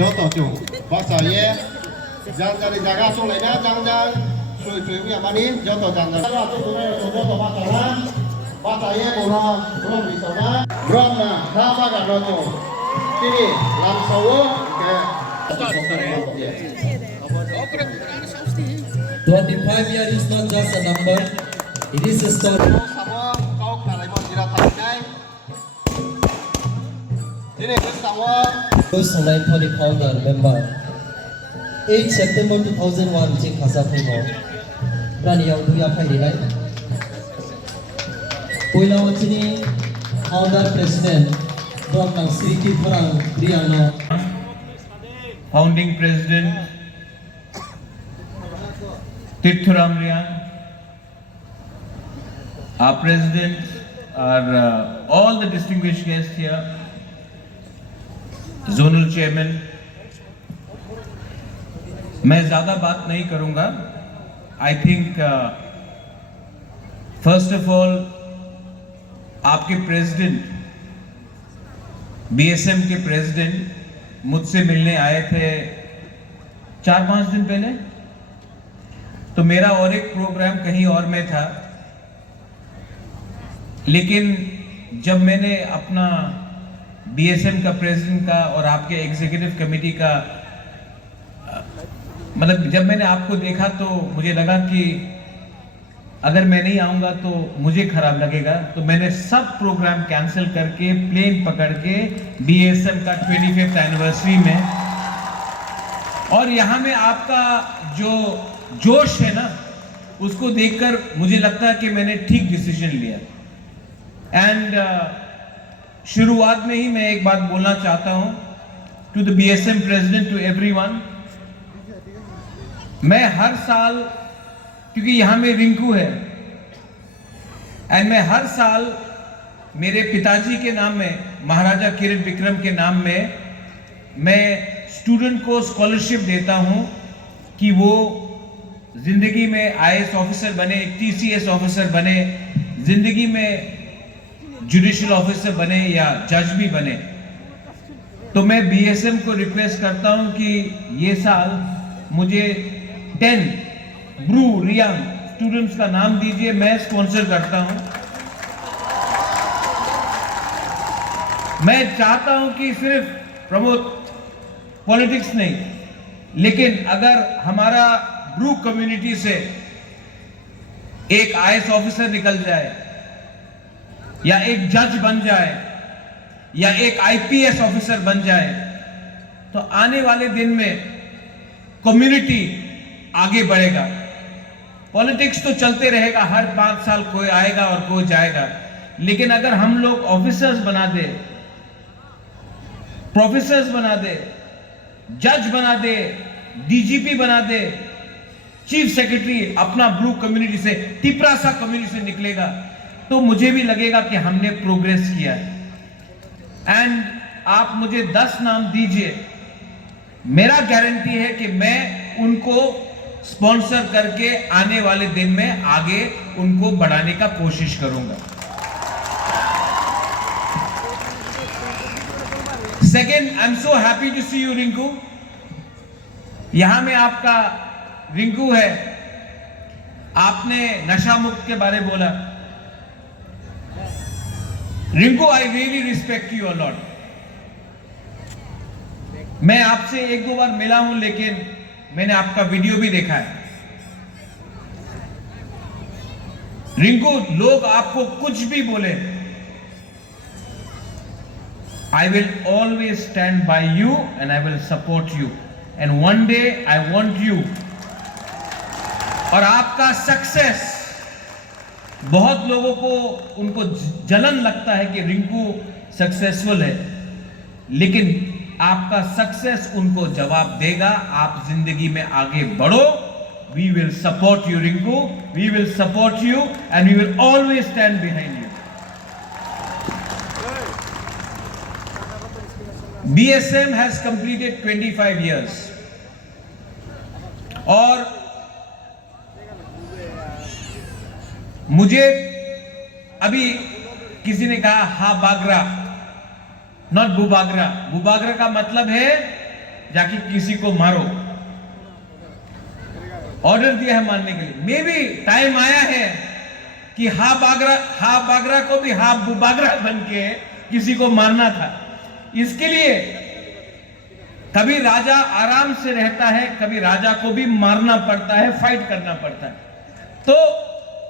Joto chung, bahasa ye, jangan cari jaga sulainya, jangan sui punya mani, joto jangan. Kalau tu joto bahasa ye belum bisa na, belum na, nama kan joto. Ini langsung ke. 25 years is not just a number, it is a story. Sama kau kalau mau tidak tahu ini sama. First 920 founder member 8 September 2001 직 가사 페이버 라니 야우두야 파이리라이 보이나 워치니 founder president Dr. Sriti Parang Briano founding president Tirthuram Riang, our president, our all the distinguished guests here, zonal chairman. मैं ज़्यादा बात नहीं करूँगा. I think first of all आपके president BSM के president मुझसे मिलने आए थे 4-5 दिन पहले. तो मेरा और एक प्रोग्राम कहीं और में था, लेकिन जब मैंने अपना BSM का प्रेसिडेंट का और आपके एग्जीक्यूटिव कमेटी का मतलब जब मैंने आपको देखा तो मुझे लगा कि अगर मैं नहीं आऊँगा तो मुझे खराब लगेगा. तो मैंने सब प्रोग्राम कैंसिल करके प्लेन पकड़ के BSM का 25th एनिवर्सरी में, और यहाँ में आपका जो जोश है ना उसको देखकर मुझे लगता है कि मैंने ठीक डिसीजन लिया. एंड शुरुआत में ही मैं एक बात बोलना चाहता हूँ to the BSM president, to everyone. मैं हर साल, क्योंकि यहाँ में रिंकू है, एंड मैं हर साल मेरे पिताजी के नाम में, महाराजा किरीट विक्रम के नाम में, मैं स्टूडेंट को स्कॉलरशिप देता हूँ कि वो जिंदगी में IAS ऑफिसर बने, TCS ऑफिसर बने, जिंदगी में जुडिशियल ऑफिसर बने या जज भी बने. तो मैं BSM को रिक्वेस्ट करता हूं कि ये साल मुझे 10 ब्रू रियांग स्टूडेंट्स का नाम दीजिए, मैं स्पॉन्सर करता हूं. मैं चाहता हूं कि सिर्फ प्रमोद पॉलिटिक्स नहीं, लेकिन अगर हमारा ब्रू कम्युनिटी से एक IAS ऑफिसर निकल जाए, या एक जज बन जाए, या एक IPS ऑफिसर बन जाए, तो आने वाले दिन में कम्युनिटी आगे बढ़ेगा. पॉलिटिक्स तो चलते रहेगा, हर 5 साल कोई आएगा और कोई जाएगा, लेकिन अगर हम लोग ऑफिसर्स बना दे, प्रोफेसर्स बना दे, जज बना दे, DGP बना दे, चीफ सेक्रेटरी अपना ब्रू कम्युनिटी से, तिपरासा कम्युनिटी से निकलेगा, तो मुझे भी लगेगा कि हमने प्रोग्रेस किया. एंड आप मुझे 10 नाम दीजिए, मेरा गारंटी है कि मैं उनको स्पॉन्सर करके आने वाले दिन में आगे उनको बढ़ाने का कोशिश करूंगा. Second, I am so happy to see you Rinku. यहां में आपका रिंकू है, आपने नशा मुक्त के बारे बोला. Rinku, I really respect you a lot. मैं आपसे 1-2 बार मिला हूं, लेकिन मैंने आपका वीडियो भी देखा है. रिंकू, लोग आपको कुछ भी बोले, I will always stand by you and I will support you. And one day I want you. और आपका सक्सेस, बहुत लोगों को उनको जलन लगता है कि रिंकू सक्सेसफुल है, लेकिन आपका सक्सेस उनको जवाब देगा। आप जिंदगी में आगे बढ़ो। We will support you, Rinku. We will support you and we will always stand behind you. BSM has completed 25 years. और मुझे अभी किसी ने कहा हा बागरा, नॉट बुबागरा। बुबागरा का मतलब है जाके किसी को मारो। ऑर्डर दिया है मारने के लिए। मे भी टाइम आया है कि हा बागरा को भी हा बुबागरा बन के किसी को मारना था। इसके लिए कभी राजा आराम से रहता है, कभी राजा को भी मारना पड़ता है, फाइट करना पड़ता है। तो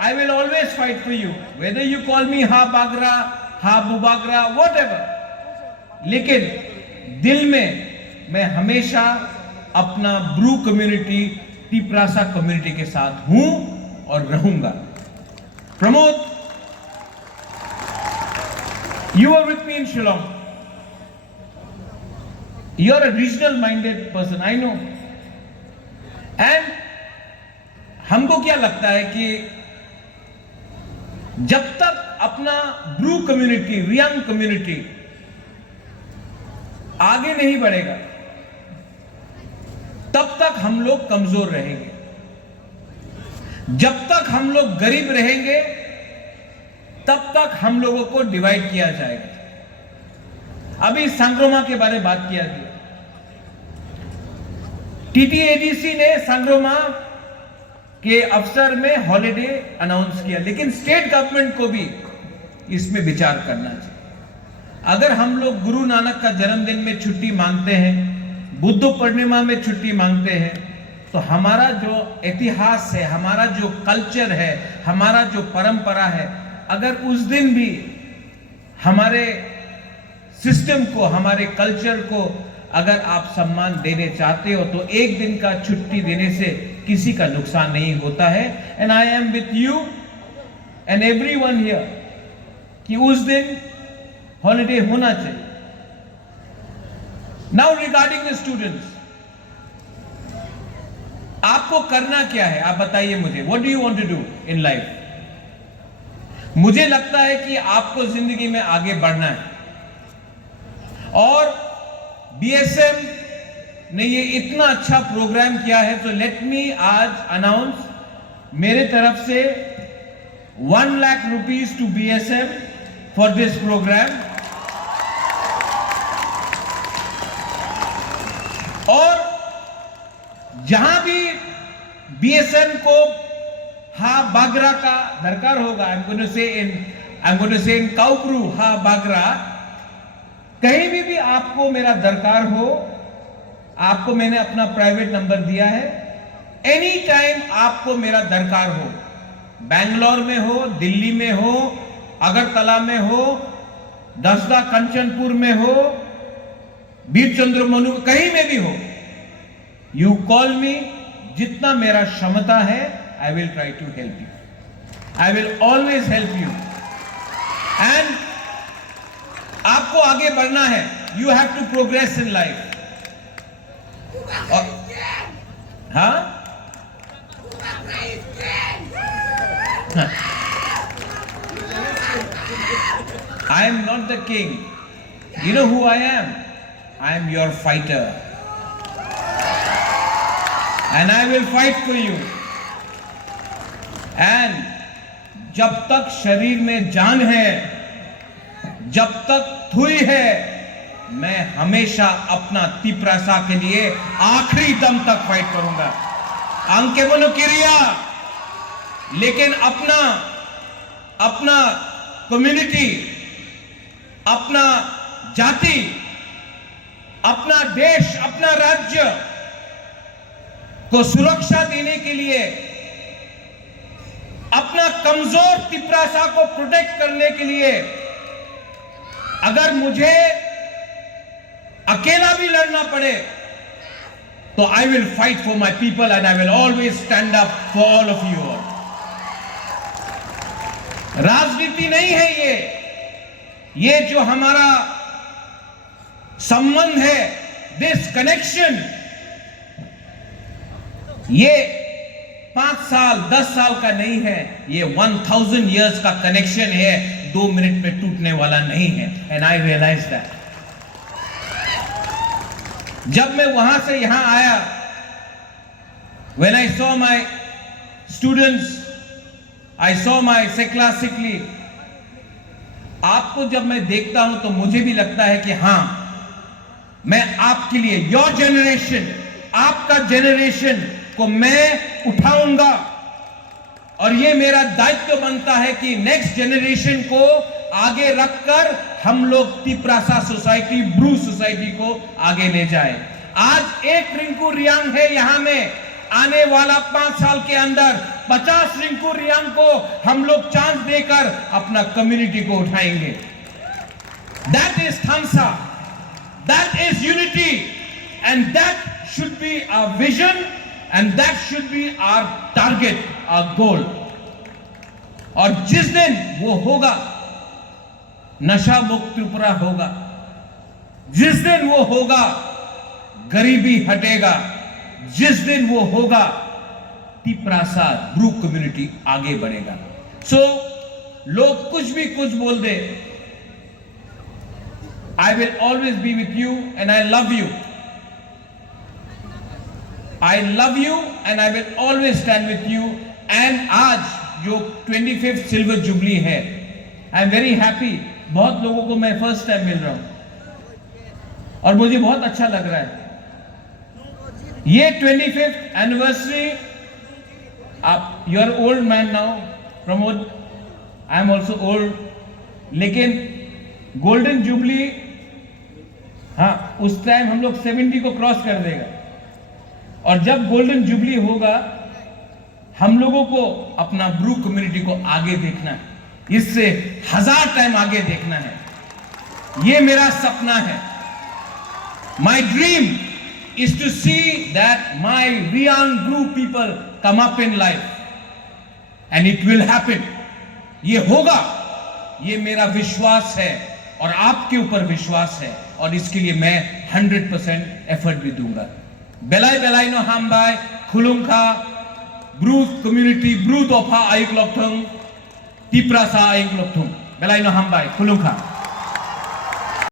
I will always fight for you, whether you call me हा बागरा, हा बुबागरा, whatever। लेकिन दिल में मैं हमेशा अपना ब्रू कम्युनिटी, टिप्रासा कम्युनिटी के साथ हूं और रहूंगा। Pramod, you were with me in Shillong. You are a regional minded person, I know. And हमको क्या लगता है कि जब तक अपना ब्रू कम्युनिटी, रियांग कम्युनिटी आगे नहीं बढ़ेगा, तब तक हम लोग कमजोर रहेंगे। जब तक हम लोग गरीब रहेंगे, तब तक हम लोगों को डिवाइड किया जाएगा। अभी सांग्रोमा के बारे में बात किया गया। टीटीएडीसी ने सांग्रोमा के अवसर में हॉलिडे अनाउंस किया, लेकिन स्टेट गवर्नमेंट को भी इसमें विचार करना चाहिए। अगर हम लोग गुरु नानक का जन्मदिन में छुट्टी मांगते हैं, बुद्ध पूर्णिमा में छुट्टी मांगते हैं, तो हमारा जो इतिहास है, हमारा जो कल्चर है, हमारा जो परंपरा है, अगर उस दिन भी हमारे सिस्टम को, हमारे कल्चर को अगर आप सम्मान देने चाहते हो, तो एक दिन का छुट्टी देने से किसी का नुकसान नहीं होता है। And I am with you and everyone here कि उस दिन हॉलिडे होना चाहिए। नाउ रिगार्डिंग द स्टूडेंट्स, आपको करना क्या है आप बताइए मुझे। What do you want to do in life? मुझे लगता है कि आपको जिंदगी में आगे बढ़ना है, और बीएसएम ने ये इतना अच्छा प्रोग्राम किया है, तो लेट मी आज अनाउंस मेरे तरफ से 1 lakh rupees to BSM for this program. और जहां भी बीएसएम को हा बागरा का दरकार होगा, आई एम गोइंग टू से इन काउक्रू हा बागरा, कहीं भी आपको मेरा दरकार हो, आपको मैंने अपना प्राइवेट नंबर दिया है। एनी टाइम आपको मेरा दरकार हो, बैंगलोर में हो, दिल्ली में हो, अगरतला में हो, दसदा कंचनपुर में हो, बीर चंद्र मनु, कहीं में भी हो, यू कॉल मी। जितना मेरा क्षमता है, I will try to help you. I will always help you. And आपको आगे बढ़ना है, you have to progress in life. हाँ, I am not the king. You know who I am? I am your fighter and I will fight for you. And जब तक शरीर में जान है, जब तक थुई है, मैं हमेशा अपना तिप्रासा के लिए आखिरी दम तक फाइट करूंगा। अंके बनो क्रिया, लेकिन अपना कम्युनिटी, अपना जाति, अपना देश, अपना राज्य को सुरक्षा देने के लिए, अपना कमजोर तिप्रासा को प्रोटेक्ट करने के लिए, अगर मुझे अकेला भी लड़ना पड़े, तो आई will fight for my people and I will always stand up for all of you. राजनीति नहीं है ये जो हमारा संबंध है, दिस कनेक्शन, ये 5 साल 10 साल का नहीं है, ये 1000 years का कनेक्शन है, 2 मिनट में टूटने वाला नहीं है। And I realise that. जब मैं वहां से यहां आया, when I saw my students, I saw my classically, आपको जब मैं देखता हूं तो मुझे भी लगता है कि हां, मैं आपके लिए, योर जनरेशन, आपका जनरेशन को मैं उठाऊंगा और ये मेरा दायित्व बनता है कि नेक्स्ट जनरेशन को आगे रखकर हम लोग तिप्रासा सोसाइटी, ब्रू सोसाइटी को आगे ले जाए। आज एक रिंकू रियांग है यहां में, आने वाला 5 साल के अंदर 50 रिंकू रियांग को हम लोग चांस देकर अपना कम्युनिटी को उठाएंगे। दैट इज थामसा, that is unity, and that should be our vision, and that should be our target, our goal. और जिस दिन वो होगा, नशा मुक्त त्रिपुरा होगा, जिस दिन वो होगा, गरीबी हटेगा, जिस दिन वो होगा, तिप्रासा ब्रू कम्युनिटी आगे बढ़ेगा। सो लोग कुछ भी कुछ बोल दे, I will always be with you and I love you. I love you and I will always stand with you. And आज जो 25th सिल्वर जुबली है, आई एम वेरी हैप्पी। बहुत लोगों को मैं फर्स्ट टाइम मिल रहा हूं और मुझे बहुत अच्छा लग रहा है। ये 25th एनिवर्सरी, आप, you are old man now Pramod, I am also old, लेकिन गोल्डन जुबली, हाँ, उस टाइम हम लोग 70 को क्रॉस कर देगा। और जब गोल्डन जुबली होगा, हम लोगों को अपना ब्रू कम्युनिटी को आगे देखना है, इससे 1000 टाइम आगे देखना है। ये मेरा सपना है। My dream is to see that my Riang Bru people come up in life, and it will happen. ये होगा, ये मेरा विश्वास है और आपके ऊपर विश्वास है, और इसके लिए मैं 100% एफर्ट भी दूंगा। बेलाई बेलाई नो हम बाय खुलुंखा ब्रू कम्युनिटी ब्रू दोफा आयुक लोकथंग तिप्रासा आयुक लोकथंग बेलाई नो हम बाय खुलुंखा।